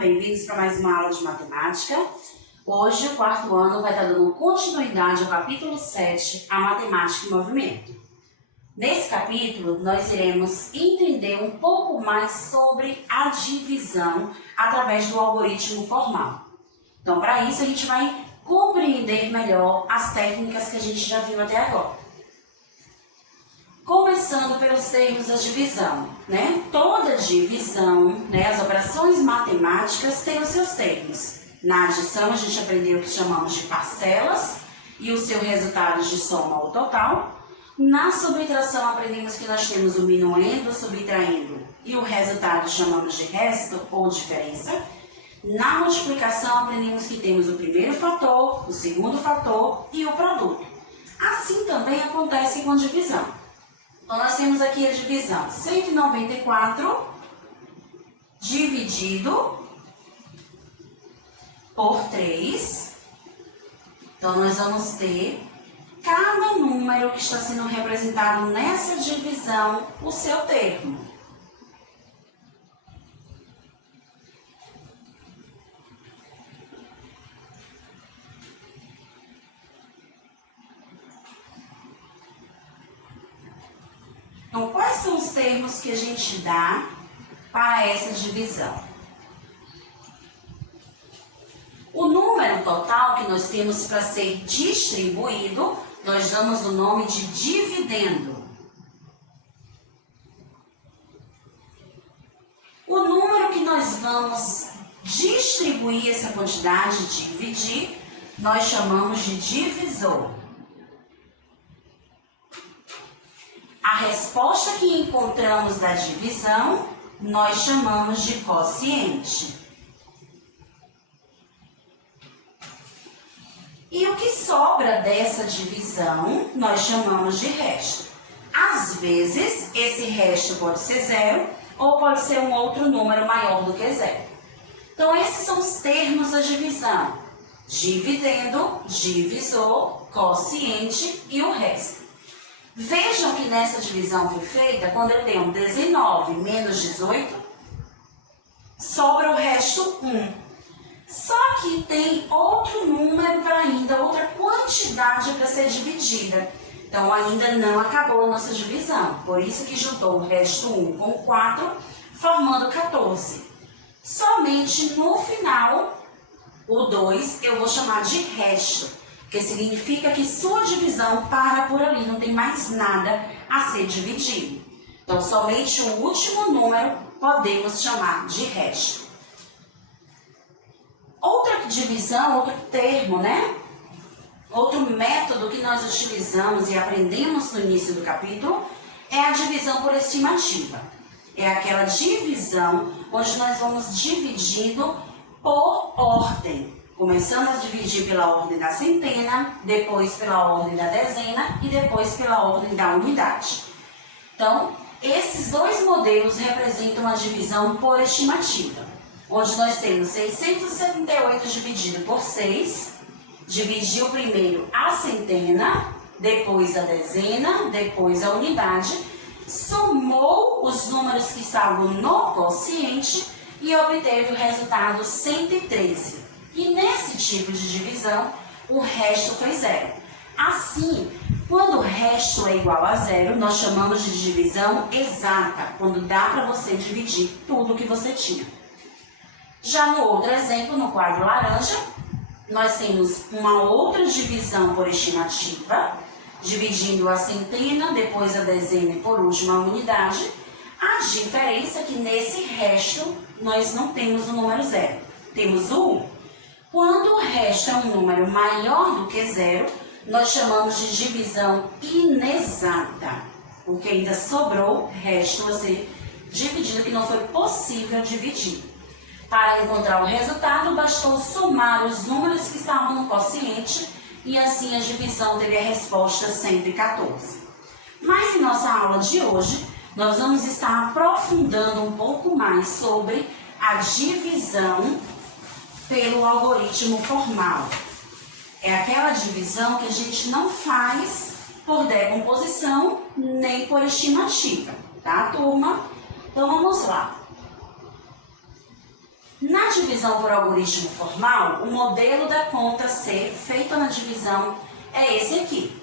bem-vindos para mais uma aula de matemática. Hoje o quarto ano vai estar dando continuidade ao capítulo 7, a matemática em movimento. Nesse capítulo, nós iremos entender um pouco mais sobre a divisão através do algoritmo formal. Então, para isso, a gente vai compreender melhor as técnicas que a gente já viu até agora. Começando pelos termos da divisão, né? Toda divisão, as operações matemáticas têm os seus termos. Na adição, a gente aprendeu o que chamamos de parcelas e os seus resultados de soma ou total. Na subtração, aprendemos que nós temos o minuendo, subtraindo, e o resultado chamamos de resto ou diferença. Na multiplicação, aprendemos que temos o primeiro fator, o segundo fator e o produto. Assim também acontece com divisão. Então, nós temos aqui a divisão 194 dividido por 3. Então, nós vamos ter cada número que está sendo representado nessa divisão, o seu termo. Então, quais são os termos que a gente dá para essa divisão? O número total que nós temos para ser distribuído, nós damos o nome de dividendo. O número que nós vamos distribuir essa quantidade, dividir, nós chamamos de divisor. A resposta que encontramos da divisão, nós chamamos de quociente. E o que sobra dessa divisão, nós chamamos de resto. Às vezes, esse resto pode ser zero ou pode ser um outro número maior do que zero. Então, esses são os termos da divisão. Dividendo, divisor, quociente e o resto. Vejam que nessa divisão foi feita, quando eu tenho 19 menos 18, sobra o resto 1. Só que tem outro número para ainda, outra quantidade para ser dividida. Então, ainda não acabou a nossa divisão. Por isso que juntou o resto 1 com 4, formando 14. Somente no final, o 2 eu vou chamar de resto. Que significa que sua divisão para por ali, não tem mais nada a ser dividido. Então, somente o último número podemos chamar de resto. Outra divisão, outro termo, Outro método que nós utilizamos e aprendemos no início do capítulo é a divisão por estimativa. É aquela divisão onde nós vamos dividindo por ordem. Começando a dividir pela ordem da centena, depois pela ordem da dezena e depois pela ordem da unidade. Então, esses dois modelos representam a divisão por estimativa, onde nós temos 678 dividido por 6, dividiu primeiro a centena, depois a dezena, depois a unidade, somou os números que estavam no quociente e obteve o resultado 113. E nesse tipo de divisão, o resto foi zero. Assim, quando o resto é igual a zero, nós chamamos de divisão exata, quando dá para você dividir tudo que você tinha. Já no outro exemplo, no quadro laranja, nós temos uma outra divisão por estimativa, dividindo a centena, depois a dezena e por último a unidade. A diferença é que nesse resto, nós não temos o número zero, temos o 1. Quando o resto é um número maior do que zero, nós chamamos de divisão inexata, porque ainda sobrou resto a ser dividido que não foi possível dividir. Para encontrar o resultado, bastou somar os números que estavam no quociente e assim a divisão teve a resposta 114. Mas em nossa aula de hoje, nós vamos estar aprofundando um pouco mais sobre a divisão pelo algoritmo formal. É aquela divisão que a gente não faz por decomposição nem por estimativa, tá, turma? Então, vamos lá. Na divisão por algoritmo formal, o modelo da conta C feita na divisão é esse aqui.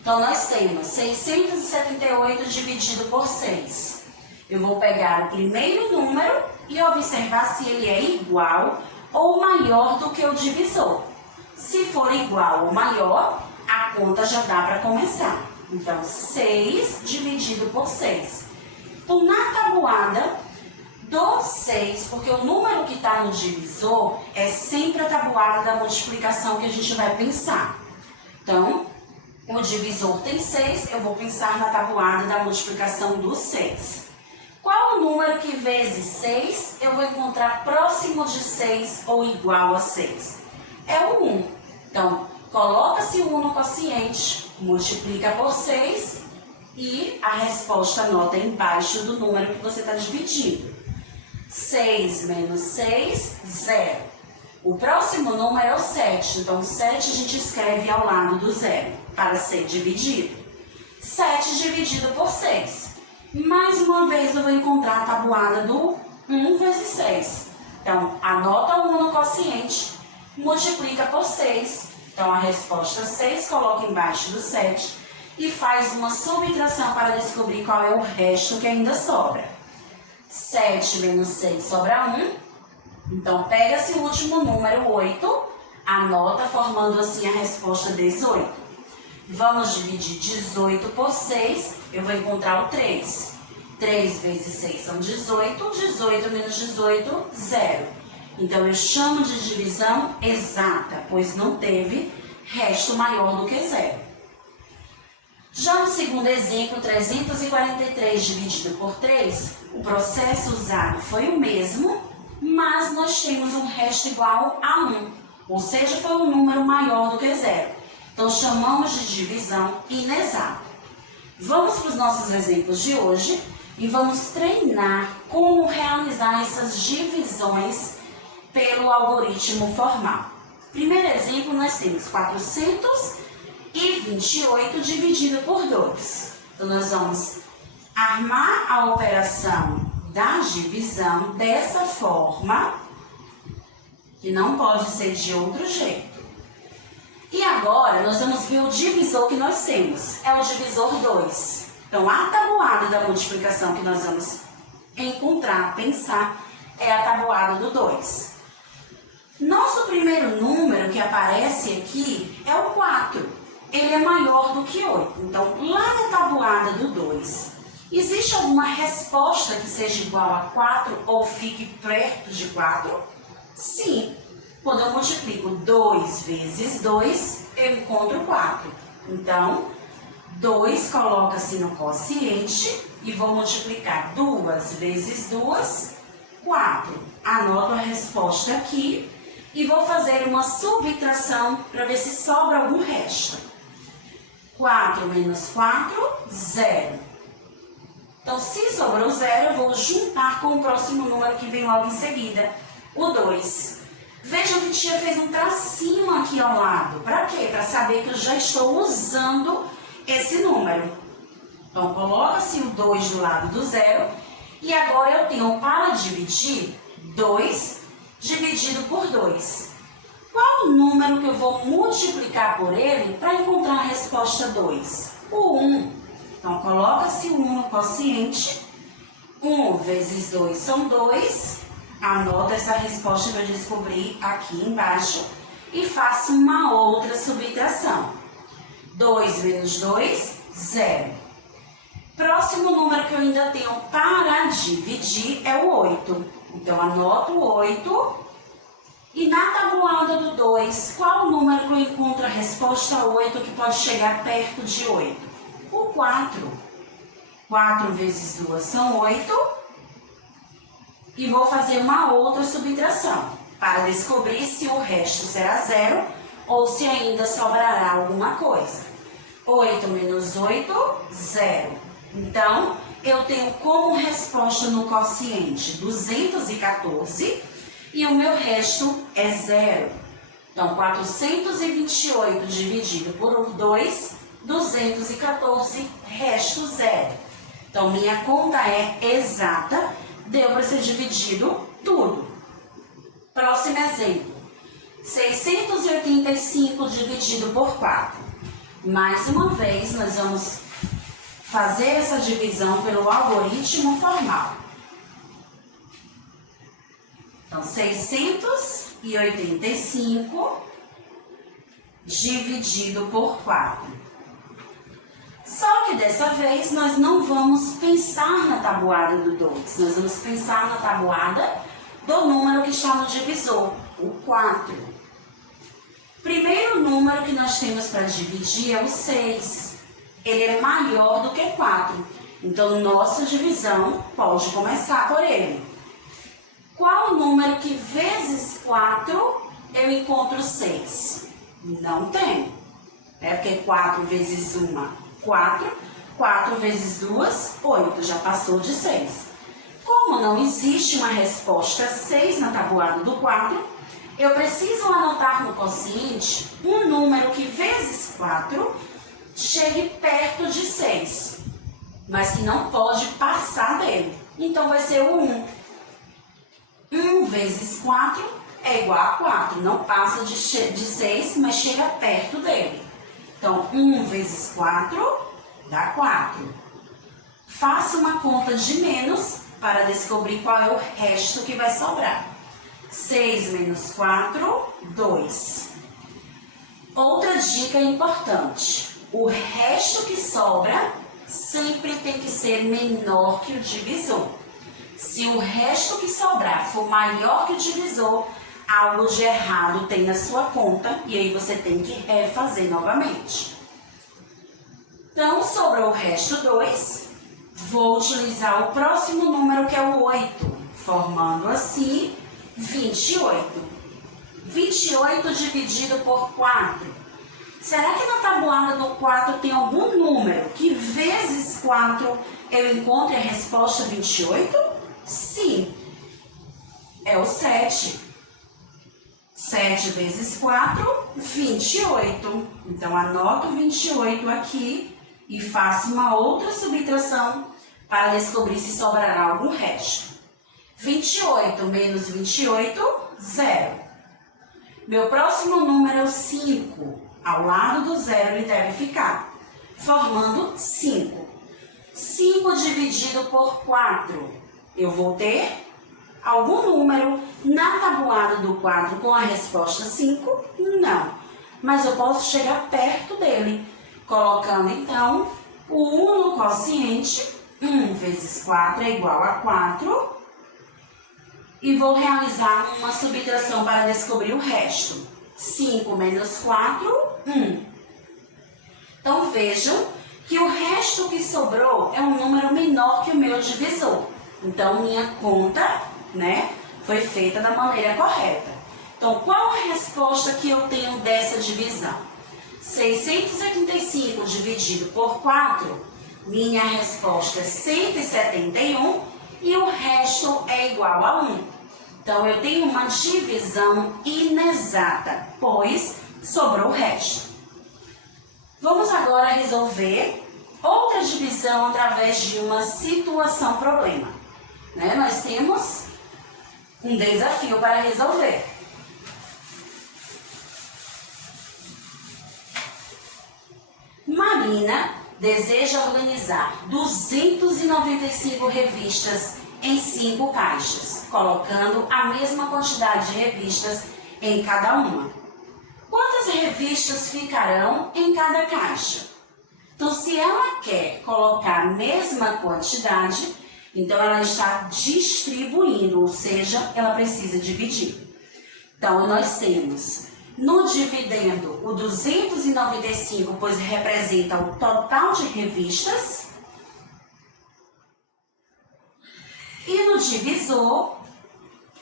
Então, nós temos 678 dividido por 6. Eu vou pegar o primeiro número e observar se ele é igual ou maior do que o divisor. Se for igual ou maior, a conta já dá para começar. Então, 6 dividido por 6. Então, na tabuada do 6, porque o número que está no divisor é sempre a tabuada da multiplicação que a gente vai pensar. Então, o divisor tem 6, eu vou pensar na tabuada da multiplicação do 6. Qual o número que vezes 6 eu vou encontrar próximo de 6 ou igual a 6? É o 1. Então, coloca-se o 1 no quociente, multiplica por 6 e a resposta anota embaixo do número que você está dividindo. 6 menos 6, 0. O próximo número é o 7, então 7 a gente escreve ao lado do 0 para ser dividido. 7 dividido por 6. Mais uma vez eu vou encontrar a tabuada do 1 vezes 6. Então, anota o 1 no quociente, multiplica por 6. Então, a resposta 6 coloca embaixo do 7 e faz uma subtração para descobrir qual é o resto que ainda sobra. 7 menos 6 sobra 1. Então, pega-se o último número, 8, anota formando assim a resposta 18. Vamos dividir 18 por 6, eu vou encontrar o 3. 3 vezes 6 são 18, 18 menos 18, 0. Então, eu chamo de divisão exata, pois não teve resto maior do que 0. Já no segundo exemplo, 343 dividido por 3, o processo usado foi o mesmo, mas nós temos um resto igual a 1, ou seja, foi um número maior do que 0. Então, chamamos de divisão inexata. Vamos para os nossos exemplos de hoje e vamos treinar como realizar essas divisões pelo algoritmo formal. Primeiro exemplo, nós temos 428 dividido por 2. Então, nós vamos armar a operação da divisão dessa forma, que não pode ser de outro jeito. E agora, nós vamos ver o divisor que nós temos. É o divisor 2. Então, a tabuada da multiplicação que nós vamos encontrar, pensar, é a tabuada do 2. Nosso primeiro número que aparece aqui é o 4. Ele é maior do que 8. Então, lá na tabuada do 2, existe alguma resposta que seja igual a 4 ou fique perto de 4? Sim. Quando eu multiplico 2 vezes 2, eu encontro 4. Então, 2 coloca-se no quociente e vou multiplicar 2 vezes 2, 4. Anoto a resposta aqui e vou fazer uma subtração para ver se sobra algum resto. 4 menos 4, 0. Então, se sobrou 0, eu vou juntar com o próximo número que vem logo em seguida, o 2. Vejam que a tia fez um tracinho aqui ao lado. Para quê? Para saber que eu já estou usando esse número. Então, coloca-se o 2 do lado do 0. E agora eu tenho para dividir 2 dividido por 2. Qual o número que eu vou multiplicar por ele para encontrar a resposta 2? O 1. Então, coloca-se o 1 no quociente. 1 vezes 2 são 2. Anota essa resposta que eu descobri aqui embaixo e faço uma outra subtração. 2 menos 2, 0. Próximo número que eu ainda tenho para dividir é o 8. Então, anoto o 8. E na tabuada do 2, qual o número que eu encontro a resposta 8 que pode chegar perto de 8? O 4. 4 vezes 2 são 8. E vou fazer uma outra subtração para descobrir se o resto será 0 ou se ainda sobrará alguma coisa. 8 menos 8, 0. Então, eu tenho como resposta no quociente 214 e o meu resto é 0. Então, 428 dividido por 2, 214, resto 0. Então, minha conta é exata. Deu para ser dividido tudo. Próximo exemplo. 685 dividido por 4. Mais uma vez, nós vamos fazer essa divisão pelo algoritmo formal. Então, 685 dividido por 4. Só que dessa vez nós não vamos pensar na tabuada do 2, nós vamos pensar na tabuada do número que está no divisor, o 4. Primeiro número que nós temos para dividir é o 6. Ele é maior do que 4, então nossa divisão pode começar por ele. Qual o número que vezes 4 eu encontro 6? Não tem. É porque 4 vezes 1, 4. 4 vezes 2, 8. Já passou de 6. Como não existe uma resposta 6 na tabuada do 4, eu preciso anotar no quociente um número que vezes 4 chegue perto de 6, mas que não pode passar dele. Então vai ser o 1. 1 vezes 4 é igual a 4. Não passa de 6, mas chega perto dele. Então, 1 vezes 4 dá 4. Faça uma conta de menos para descobrir qual é o resto que vai sobrar. 6 menos 4, 2. Outra dica importante. O resto que sobra sempre tem que ser menor que o divisor. Se o resto que sobrar for maior que o divisor, algo de errado tem na sua conta e aí você tem que refazer novamente. Então, sobrou o resto 2. Vou utilizar o próximo número, que é o 8, formando assim 28. 28 dividido por 4. Será que na tabuada do 4 tem algum número que vezes 4 eu encontre a resposta 28? Sim, é o 7. 7 vezes 4, 28. Então, anoto 28 aqui e faço uma outra subtração para descobrir se sobrará algum resto. 28 menos 28, 0. Meu próximo número é o 5. Ao lado do 0 ele deve ficar, formando 5. 5 dividido por 4. Eu vou ter algum número na tabuada do 4 com a resposta 5? Não. Mas eu posso chegar perto dele, colocando então o 1 no quociente. 1 vezes 4 é igual a 4. E vou realizar uma subtração para descobrir o resto. 5 menos 4, 1. Então vejam que o resto que sobrou é um número menor que o meu divisor. Então, minha conta, foi feita da maneira correta. Então, qual a resposta que eu tenho dessa divisão? 685 dividido por 4, minha resposta é 171 e o resto é igual a 1. Então, eu tenho uma divisão inexata, pois sobrou o resto. Vamos agora resolver outra divisão através de uma situação-problema. Nós temos um desafio para resolver. Marina deseja organizar 295 revistas em 5 caixas, colocando a mesma quantidade de revistas em cada uma. Quantas revistas ficarão em cada caixa? Então, se ela quer colocar a mesma quantidade, então ela está distribuindo, ou seja, ela precisa dividir. Então, nós temos no dividendo o 295, pois representa o total de revistas. E no divisor,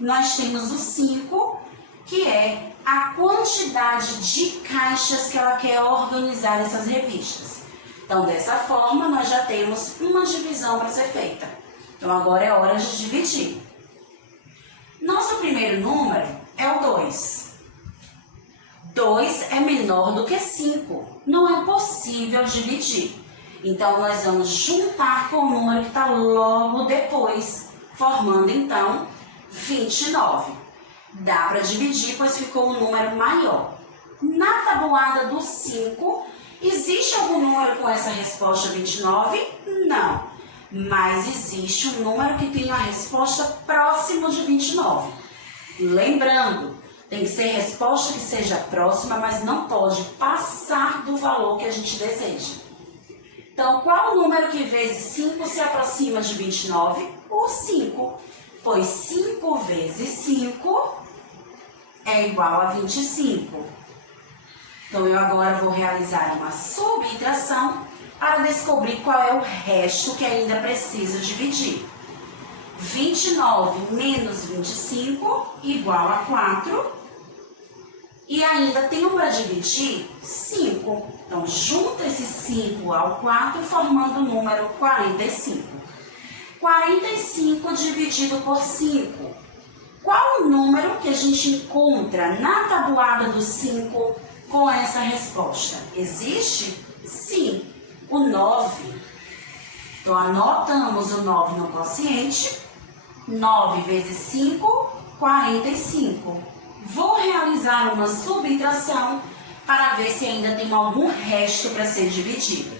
nós temos o 5, que é a quantidade de caixas que ela quer organizar essas revistas. Então, dessa forma, nós já temos uma divisão para ser feita. Então, agora é hora de dividir. Nosso primeiro número é o 2. 2 é menor do que 5. Não é possível dividir. Então, nós vamos juntar com o número que está logo depois, formando, então, 29. Dá para dividir, pois ficou um número maior. Na tabuada do 5, existe algum número com essa resposta 29? Não. Mas existe um número que tem a resposta próxima de 29. Lembrando, tem que ser resposta que seja próxima, mas não pode passar do valor que a gente deseja. Então, qual o número que vezes 5 se aproxima de 29? O 5. Pois 5 vezes 5 é igual a 25. Então, eu agora vou realizar uma subtração para descobrir qual é o resto que ainda preciso dividir. 29 menos 25 igual a 4. E ainda tenho para dividir 5. Então, junta esse 5 ao 4, formando o número 45. 45 dividido por 5. Qual o número que a gente encontra na tabuada do 5 com essa resposta? Existe? Sim, o 9. Então, anotamos o 9 no quociente. 9 vezes 5, 45. Vou realizar uma subtração para ver se ainda tem algum resto para ser dividido.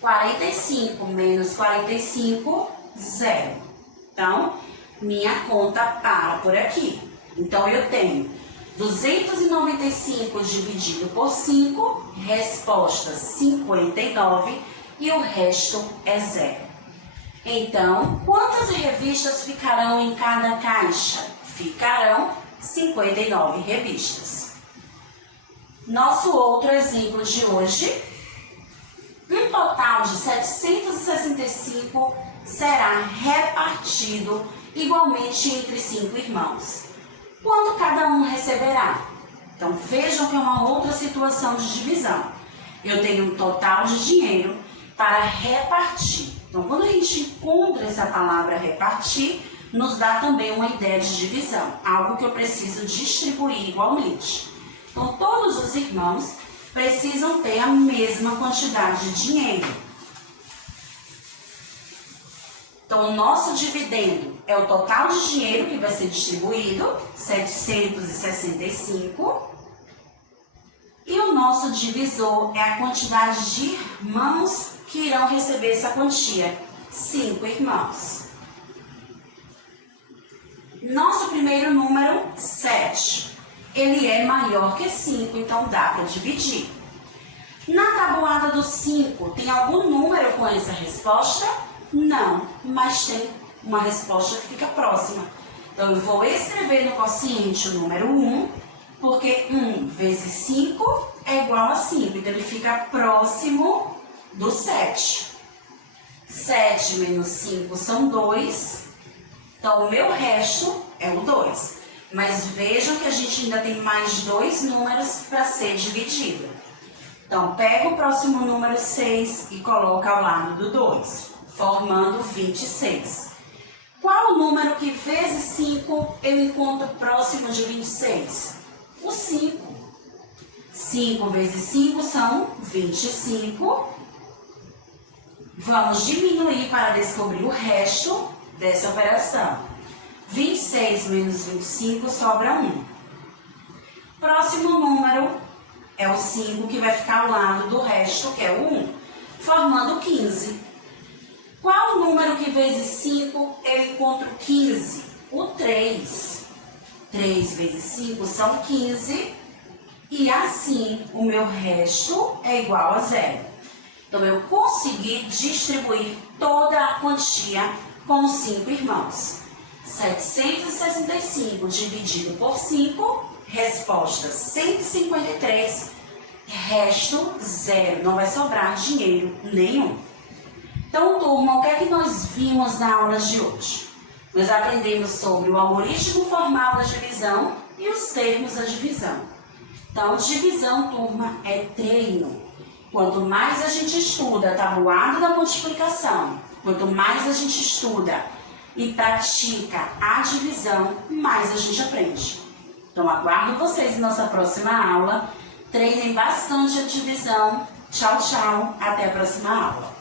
45 menos 45, 0. Então, minha conta para por aqui. Então, eu tenho 295 dividido por 5, resposta 59 e o resto é 0. Então, quantas revistas ficarão em cada caixa? Ficarão 59 revistas. Nosso outro exemplo de hoje, um total de 765 será repartido igualmente entre 5 irmãos. Quando cada um receberá? Então vejam que é uma outra situação de divisão. Eu tenho um total de dinheiro para repartir. Então quando a gente encontra essa palavra repartir, nos dá também uma ideia de divisão, algo que eu preciso distribuir igualmente. Então, todos os irmãos precisam ter a mesma quantidade de dinheiro. Então, o nosso dividendo é o total de dinheiro que vai ser distribuído, 765. E o nosso divisor é a quantidade de irmãos que irão receber essa quantia, 5 irmãos. Nosso primeiro número, 7. Ele é maior que 5, então dá para dividir. Na tabuada do 5, tem algum número com essa resposta? Não, mas tem uma resposta que fica próxima. Então, eu vou escrever no quociente o número 1, porque 1 vezes 5 é igual a 5. Então, ele fica próximo do 7. 7 menos 5 são 2. Então, o meu resto é o 2. Mas vejam que a gente ainda tem mais 2 números para ser dividido. Então, pega o próximo número 6 e coloca ao lado do 2, formando 26. Qual o número que vezes 5 eu encontro próximo de 26? O 5. 5 vezes 5 são 25. Vamos diminuir para descobrir o resto dessa operação. 26 menos 25 sobra 1. Próximo número é o 5, que vai ficar ao lado do resto, que é o 1, formando 15. Qual o número que vezes 5 eu encontro 15? O 3. 3 vezes 5 são 15. E assim, o meu resto é igual a 0. Então, eu consegui distribuir toda a quantia com os 5 irmãos. 765 dividido por 5, resposta 153, resto 0. Não vai sobrar dinheiro nenhum. Então, turma, o que é que nós vimos na aula de hoje? Nós aprendemos sobre o algoritmo formal da divisão e os termos da divisão. Então, divisão, turma, é treino. Quanto mais a gente estuda a tabuada da multiplicação, quanto mais a gente estuda e pratica a divisão, mais a gente aprende. Então, aguardo vocês em nossa próxima aula. Treinem bastante a divisão. Tchau, tchau. Até a próxima aula.